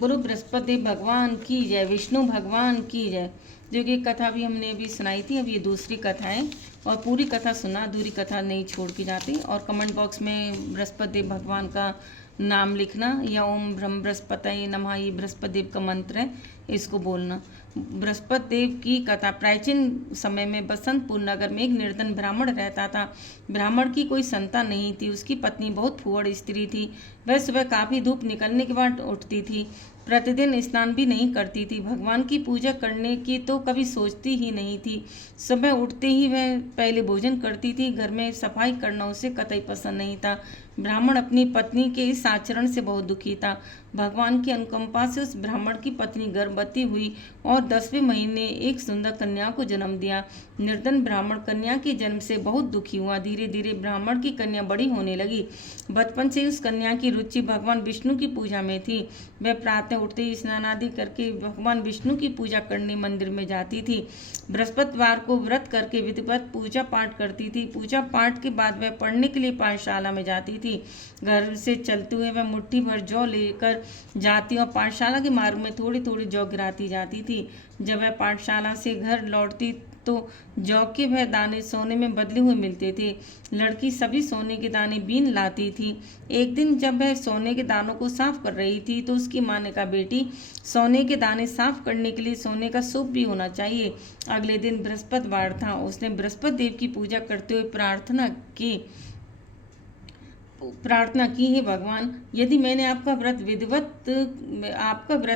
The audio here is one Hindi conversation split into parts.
बोलो बृहस्पति भगवान की जय, विष्णु भगवान की जय। जो कि कथा भी हमने अभी सुनाई थी, अब ये दूसरी कथा है और पूरी कथा सुना, अधूरी कथा नहीं छोड़ के जाती। और कमेंट बॉक्स में बृहस्पति भगवान का नाम लिखना या ओम ब्रह्म बृहस्पति नमः, ये बृहस्पति देव का मंत्र है, इसको बोलना। बृहस्पति देव की कथा। प्राचीन समय में बसंतपुर नगर में एक निर्धन ब्राह्मण रहता था। ब्राह्मण की कोई संतान नहीं थी। उसकी पत्नी बहुत फूहड़ स्त्री थी। वह सुबह काफ़ी धूप निकलने के बाद उठती थी, प्रतिदिन स्नान भी नहीं करती थी। भगवान की पूजा करने की तो कभी सोचती ही नहीं थी। सुबह उठते ही वह पहले भोजन करती थी। घर में सफाई करना उसे कतई पसंद नहीं था। ब्राह्मण अपनी पत्नी के इस आचरण से बहुत दुखी था। भगवान की अनुकंपा से उस ब्राह्मण की पत्नी गर्भवती हुई और 10वें महीने एक सुंदर कन्या को जन्म दिया। निर्धन ब्राह्मण कन्या के जन्म से बहुत दुखी हुआ। धीरे धीरे ब्राह्मण की कन्या बड़ी होने लगी। बचपन से उस कन्या की रुचि भगवान विष्णु की पूजा में थी। वह प्रातः उठते ही स्नान आदि करके भगवान विष्णु की पूजा करने मंदिर में जाती थी। बृहस्पतिवार को व्रत करके विधिवत पूजा पाठ करती थी। पूजा पाठ के बाद वह पढ़ने के लिए पाठशाला में जाती थी। घर से चलते हुए वह मुट्ठी भर जौ लेकर जाती और पाठशाला के मार्ग में थोड़ी थोड़ी जौ गिराती जाती थी। जब वह पाठशाला से घर लौटती तो जौ के वह दाने सोने में बदले हुए मिलते थे। लड़की सभी सोने के दाने बीन लाती थी। एक दिन जब वह सोने के दानों को साफ कर रही थी तो उसकी माँ ने कहा, बेटी, सोने के दाने साफ करने के लिए सोने का सूप भी होना चाहिए। अगले दिन बृहस्पतिवार था। उसने बृहस्पति देव की पूजा करते हुए प्रार्थना की, है भगवान, यदि मैंने आपका व्रत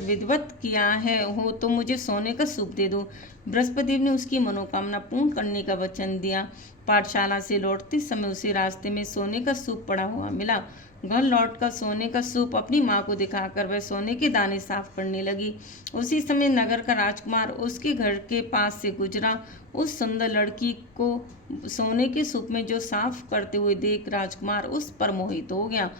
विधिवत किया हो तो मुझे सोने का सूप दे दो। बृहस्पति देव ने उसकी मनोकामना पूर्ण करने का वचन दिया। पाठशाला से लौटते समय उसे रास्ते में सोने का सूप पड़ा हुआ मिला। घर लौटकर सोने का सूप अपनी माँ को दिखाकर वह सोने के दाने साफ करने लगी। उसी समय नगर का राजकुमार उसके घर के पास से गुजरा। उस सुंदर लड़की को सोने के सूप में जो साफ करते हुए देख राजकुमार उस पर मोहित हो गया।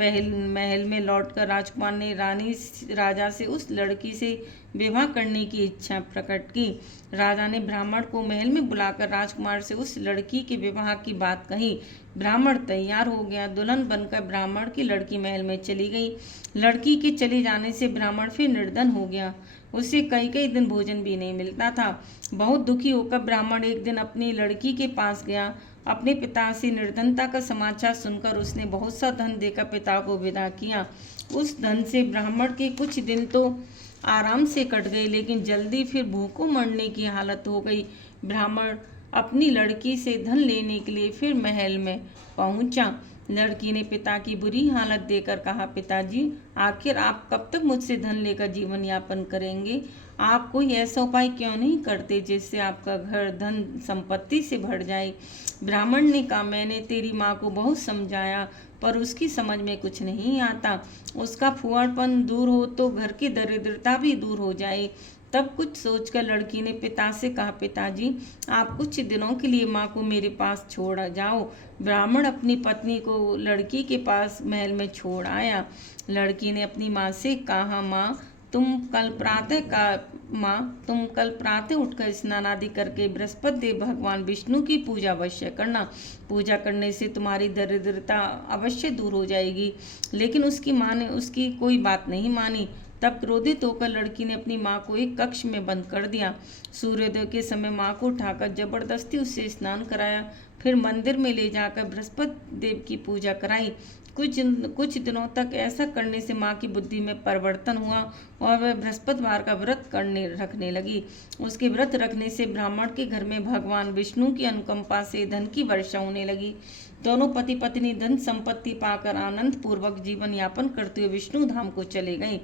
महल में लौटकर राजकुमार ने राजा से उस लड़की से विवाह करने की इच्छा प्रकट की। राजा ने ब्राह्मण को महल में बुलाकर राजकुमार से उस लड़की के विवाह की बात कही। ब्राह्मण तैयार हो गया। दुल्हन बनकर ब्राह्मण की लड़की महल में चली गई। लड़की के चले जाने से ब्राह्मण फिर निर्धन हो गया। उसे कई कई दिन भोजन भी नहीं मिलता था। बहुत दुखी होकर ब्राह्मण एक दिन अपनी लड़की के पास गया। अपने पिता से निर्धनता का समाचार सुनकर उसने बहुत सा धन देकर पिता को विदा किया। उस धन से ब्राह्मण के कुछ दिन तो आराम से कट गए, लेकिन जल्दी फिर भूखों मरने की हालत हो गई। ब्राह्मण अपनी लड़की से धन लेने के लिए फिर महल में पहुंचा। लड़की ने पिता की बुरी हालत देखकर कहा, पिताजी, आखिर आप कब तक मुझसे धन लेकर जीवन यापन करेंगे? आप कोई ऐसा उपाय क्यों नहीं करते जिससे आपका घर धन संपत्ति से भर जाए? ब्राह्मण ने कहा, मैंने तेरी माँ को बहुत समझाया पर उसकी समझ में कुछ नहीं आता। उसका फुहड़पन दूर हो तो घर की दरिद्रता भी दूर हो जाए। तब कुछ सोचकर लड़की ने पिता से कहा, पिताजी, आप कुछ दिनों के लिए माँ को मेरे पास छोड़ जाओ। ब्राह्मण अपनी पत्नी को लड़की के पास महल में छोड़ आया। लड़की ने अपनी माँ से कहा, माँ, तुम कल प्रातः उठकर स्नान आदि करके बृहस्पति देव भगवान विष्णु की पूजा अवश्य करना। पूजा करने से तुम्हारी दरिद्रता अवश्य दूर हो जाएगी। लेकिन उसकी माँ ने उसकी कोई बात नहीं मानी। तब क्रोधित होकर लड़की ने अपनी माँ को एक कक्ष में बंद कर दिया। सूर्योदय के समय माँ को उठाकर जबरदस्ती उससे स्नान कराया। फिर मंदिर में ले जाकर बृहस्पति देव की पूजा कराई। कुछ दिनों तक ऐसा करने से माँ की बुद्धि में परिवर्तन हुआ और वह बृहस्पतिवार का व्रत रखने लगी। उसके व्रत रखने से ब्राह्मण के घर में भगवान विष्णु की अनुकंपा से धन की वर्षा होने लगी। दोनों पति पत्नी धन संपत्ति पाकर आनंद पूर्वक जीवन यापन करते हुए विष्णु धाम को चले गए।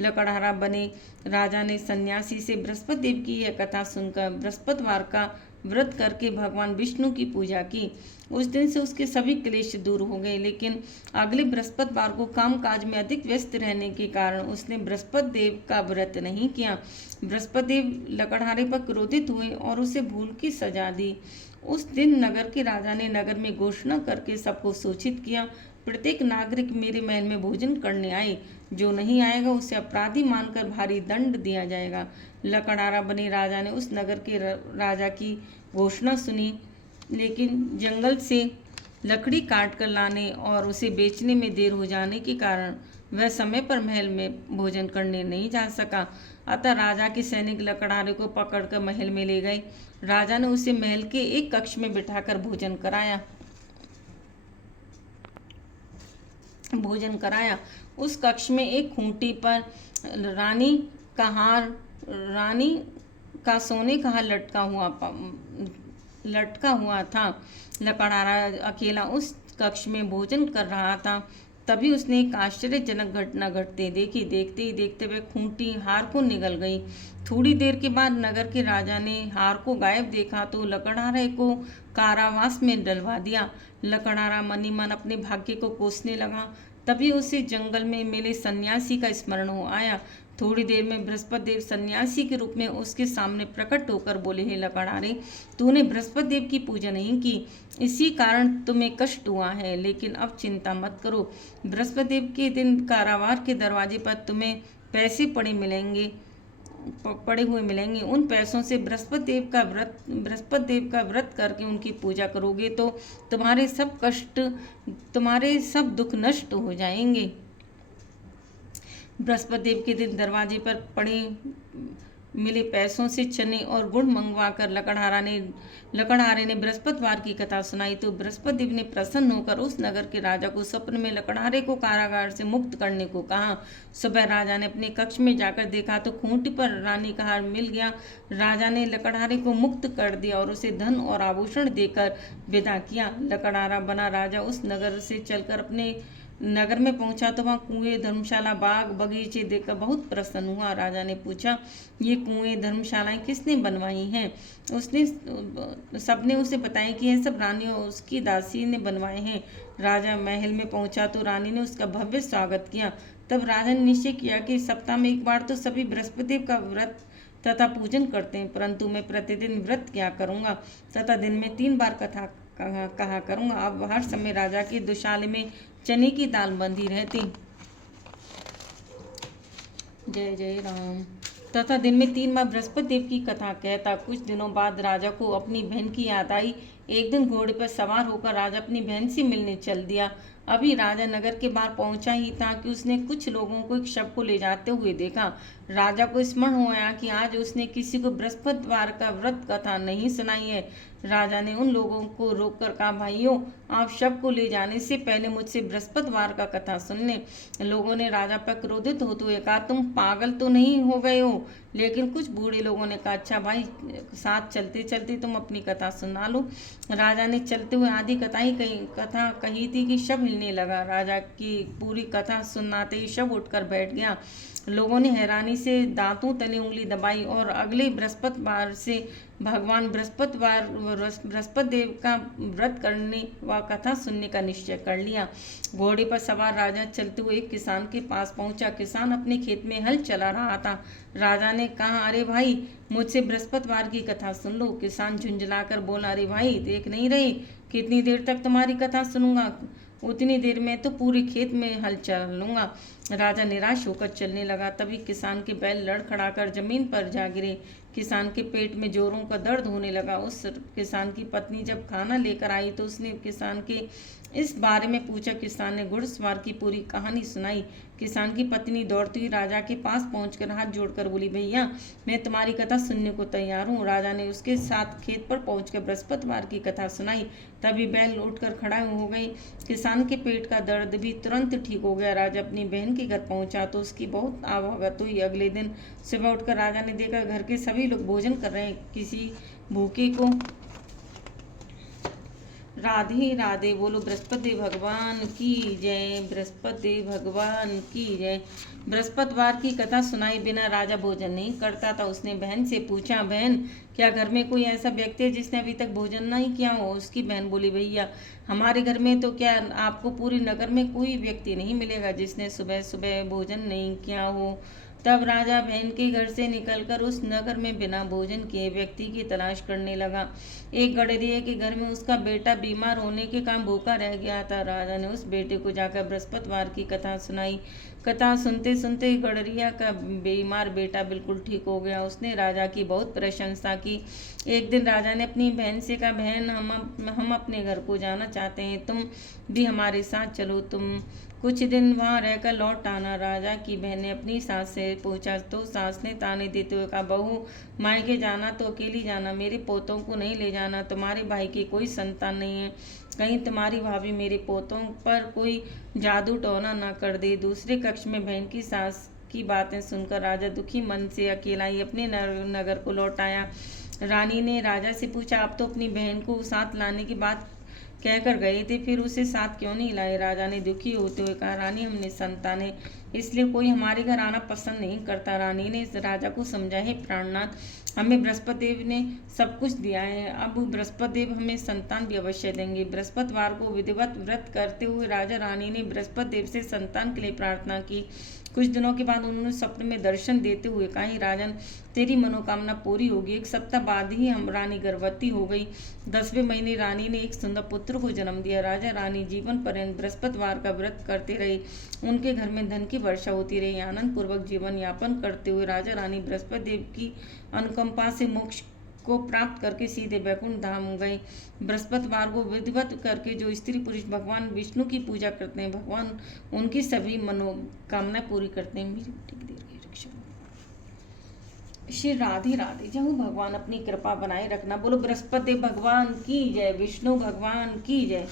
लकड़हारा बने राजा ने सन्यासी से बृहस्पति देव की यह कथा सुनकर बृहस्पतिवार का व्रत करके भगवान विष्णु की पूजा की। उस दिन से उसके सभी क्लेश दूर हो गए। लेकिन अगले बृहस्पतिवार को कामकाज में अधिक व्यस्त रहने के कारण उसने बृहस्पति देव का व्रत नहीं किया। बृहस्पति देव लकड़हारे पर क्रोधित हुए और उसे भूल की सजा दी। उस दिन नगर के राजा ने नगर में घोषणा करके सबको सूचित किया, प्रत्येक नागरिक मेरे महल में भोजन करने आए। जो नहीं आएगा उसे अपराधी मानकर भारी दंड दिया जाएगा। लकड़हारा बने राजा ने उस नगर के राजा की घोषणा सुनी, लेकिन जंगल से लकड़ी काट कर लाने और उसे बेचने में देर हो जाने के कारण वह समय पर महल में भोजन करने नहीं जा सका। अतः राजा के सैनिक लकड़हारे को पकड़कर महल में ले गए। राजा ने उसे महल के एक कक्ष में बिठाकर भोजन कराया। उस कक्ष में एक खूंटी पर रानी का सोने का हार लटका हुआ था। लकड़हारा अकेला उस कक्ष में भोजन कर रहा था। तभी उसने एक आश्चर्यजनक घटना घटते देखी। देखते ही देखते वह खूंटी हार को निगल गई। थोड़ी देर के बाद नगर के राजा ने हार को गायब देखा तो लकड़हारे को कारावास में डलवा दिया। लकड़हारा मन ही मन अपने भाग्य को कोसने लगा। तभी उसे जंगल में मिले सन्यासी का स्मरण हो आया। थोड़ी देर में बृहस्पति देव सन्यासी के रूप में उसके सामने प्रकट होकर बोले, हे लकड़हारे, तूने बृहस्पति देव की पूजा नहीं की, इसी कारण तुम्हें कष्ट हुआ है। लेकिन अब चिंता मत करो, बृहस्पति देव के दिन कारावास के दरवाजे पर तुम्हें पैसे पड़े हुए मिलेंगे। उन पैसों से बृहस्पति देव का व्रत करके उनकी पूजा करोगे तो तुम्हारे सब दुख नष्ट हो जाएंगे। बृहस्पति देव के दिन दरवाजे पर पड़े मिले पैसों से चने और गुड़ मंगवाकर लकड़हारे ने बृहस्पतिवार की कथा सुनाई तो बृहस्पति देव ने प्रसन्न होकर उस नगर के राजा को स्वप्न में लकड़हारे को कारागार से मुक्त करने को कहा। सुबह राजा ने अपने कक्ष में जाकर देखा तो खूंटी पर रानी का हार मिल गया। राजा ने लकड़हारे को मुक्त कर दिया और उसे धन और आभूषण देकर विदा किया। लकड़हारा बना राजा उस नगर से चलकर अपने नगर में पहुंचा तो वहाँ कुएं, धर्मशाला, बाग बगीचे देखकर बहुत प्रसन्न हुआ। राजा ने पूछा, ये कुएं, धर्मशालाएं किसने बनवाई हैं? सबने उसे बताया कि यह सब रानी और उसकी दासी ने बनवाए हैं। राजा महल में पहुंचा तो रानी ने उसका भव्य स्वागत किया। तब राजा ने निश्चय किया कि सप्ताह में एक बार तो सभी बृहस्पति देव का व्रत तथा पूजन करते हैं, परंतु मैं प्रतिदिन व्रत क्या करूंगा तथा दिन में 3 बार कथा कहा करूंगा। अब हर समय राजा की दुशाले में चने की दाल बंधी रहती। जय जय राम। तथा दिन में 3 बार बृहस्पति देव की कथा कहता। कुछ दिनों बाद राजा को अपनी बहन की याद आई। एक दिन घोड़े पर सवार होकर राजा अपनी बहन से मिलने चल दिया। अभी राजा नगर के बाहर पहुंचा ही था कि उसने कुछ लोगों को एक शव को ले जाते हुए देखा। राजा को स्मरण हुआ कि आज उसने किसी को बृहस्पतिवार का व्रत कथा नहीं सुनाई है। राजा ने उन लोगों को रोककर कहा, भाइयों, आप शव को ले जाने से पहले मुझसे बृहस्पतिवार का कथा सुन लें। लोगों ने राजा पर क्रोधित होते हुए कहा, तुम पागल तो नहीं हो गए हो? लेकिन कुछ बूढ़े लोगों ने कहा, अच्छा भाई, साथ चलते चलते तुम अपनी कथा सुना लो। राजा ने चलते हुए आधी कथा कही थी कि शव हिलने लगा। राजा की पूरी कथा सुनाते ही शव उठकर बैठ गया। लोगों ने हैरानी से दांतों तले उंगली दबाई और अगले बृहस्पतिवार से भगवान बृहस्पति देव का व्रत करने व कथा सुनने का निश्चय कर लिया। घोड़े पर सवार राजा चलते हुए एक किसान के पास पहुंचा। किसान अपने खेत में हल चला रहा था। राजा ने कहा, अरे भाई, मुझसे बृहस्पतिवार की कथा सुन लो। किसान झुंझलाकर बोला, अरे भाई, देख नहीं रहे कितनी देर तक तुम्हारी कथा सुनूंगा? उतनी देर में तो पूरे खेत में हल चलूंगा। राजा निराश होकर चलने लगा। तभी किसान के बैल लड़खड़ाकर जमीन पर जा गिरे। किसान के पेट में जोरों का दर्द होने लगा। उस किसान की पत्नी जब खाना लेकर आई तो उसने किसान के इस बारे में पूछा। किसान ने घुड़सवार की पूरी कहानी सुनाई। किसान की पत्नी दौड़ती हुई राजा के पास पहुंचकर हाथ जोड़कर बोली, भैया, मैं तुम्हारी कथा सुनने को तैयार हूँ। राजा ने उसके साथ खेत पर पहुंचकर बृहस्पतिवार की कथा सुनाई। तभी बैल उठकर खड़ा हो गई। किसान के पेट का दर्द भी तुरंत ठीक हो गया। राजा अपनी बहन के घर पहुंचा तो उसकी बहुत आवभगत हुई। अगले दिन सुबह उठकर राजा ने देखा घर के सभी लोग भोजन कर रहे हैं। किसी भूखे को राधे राधे बोलो। बृहस्पति भगवान की जय, बृहस्पति भगवान की जय। बृहस्पतिवार की कथा सुनाई बिना राजा भोजन नहीं करता था। उसने बहन से पूछा, बहन, क्या घर में कोई ऐसा व्यक्ति है जिसने अभी तक भोजन नहीं किया हो? उसकी बहन बोली, भैया, हमारे घर में तो क्या आपको पूरी नगर में कोई व्यक्ति नहीं मिलेगा जिसने सुबह सुबह भोजन नहीं किया हो। तब राजा बहन के घर से निकलकर उस नगर में बिना भोजन किए व्यक्ति की तलाश करने लगा। एक गडरिये के घर में उसका बेटा बीमार होने के कारण भूखा रह गया था। राजा ने उस बेटे को जाकर बृहस्पतिवार की कथा सुनाई। कथा सुनते सुनते गडरिया का बीमार बेटा बिल्कुल ठीक हो गया। उसने राजा की बहुत प्रशंसा की। एक दिन राजा ने अपनी बहन से कहा, बहन, हम अपने घर को जाना चाहते हैं, तुम भी हमारे साथ चलो। कुछ दिन वहां रहकर लौट आना। राजा की बहन ने अपनी सास से पूछा तो सास ने ताने देते हुए कहा, बहू मायके जाना तो अकेली जाना, मेरे पोतों को नहीं ले जाना। तुम्हारे भाई की कोई संतान नहीं है, कहीं तुम्हारी भाभी मेरे पोतों पर कोई जादू टोना ना कर दे। दूसरे कक्ष में बहन की सास की बातें सुनकर राजा दुखी मन से अकेला ही अपने नगर को लौट आया। रानी ने राजा से पूछा, आप तो अपनी बहन को साथ लाने की बात कहकर गए थे, फिर उसे साथ क्यों नहीं लाए? राजा ने दुखी होते हुए कहा, रानी हमने संतान है, इसलिए कोई हमारे घर आना पसंद नहीं करता। रानी ने राजा को समझा, हे प्राणनाथ, हमें बृहस्पति देव ने सब कुछ दिया है, अब बृहस्पति देव हमें संतान भी अवश्य देंगे। बृहस्पतिवार को विधिवत व्रत करते हुए राजा रानी ने बृहस्पति देव से संतान के लिए प्रार्थना की। कुछ दिनों के बाद उन्होंने स्वप्न में दर्शन देते हुए कहा, राजन तेरी मनोकामना पूरी होगी। एक सप्ताह बाद ही हम रानी गर्भवती हो गई। 10वें महीने रानी ने एक सुंदर पुत्र को जन्म दिया। राजा रानी जीवन पर्यंत बृहस्पतिवार का व्रत करते रहे। उनके घर में धन की वर्षा होती रही। आनंद पूर्वक जीवन यापन करते हुए राजा रानी बृहस्पति देव की अनुकंपा से मोक्ष को प्राप्त करके सीधे वैकुंठ धाम गए। बृहस्पतिवार को विधिवत करके जो स्त्री पुरुष भगवान विष्णु की पूजा करते हैं, भगवान उनकी सभी मनोकामनाएं पूरी करते हैं। मेरी बेटी की दीर्घ रक्षा। श्री राधे राधे। जब भगवान अपनी कृपा बनाए रखना। बोलो बृहस्पति भगवान की जय, विष्णु भगवान की जय।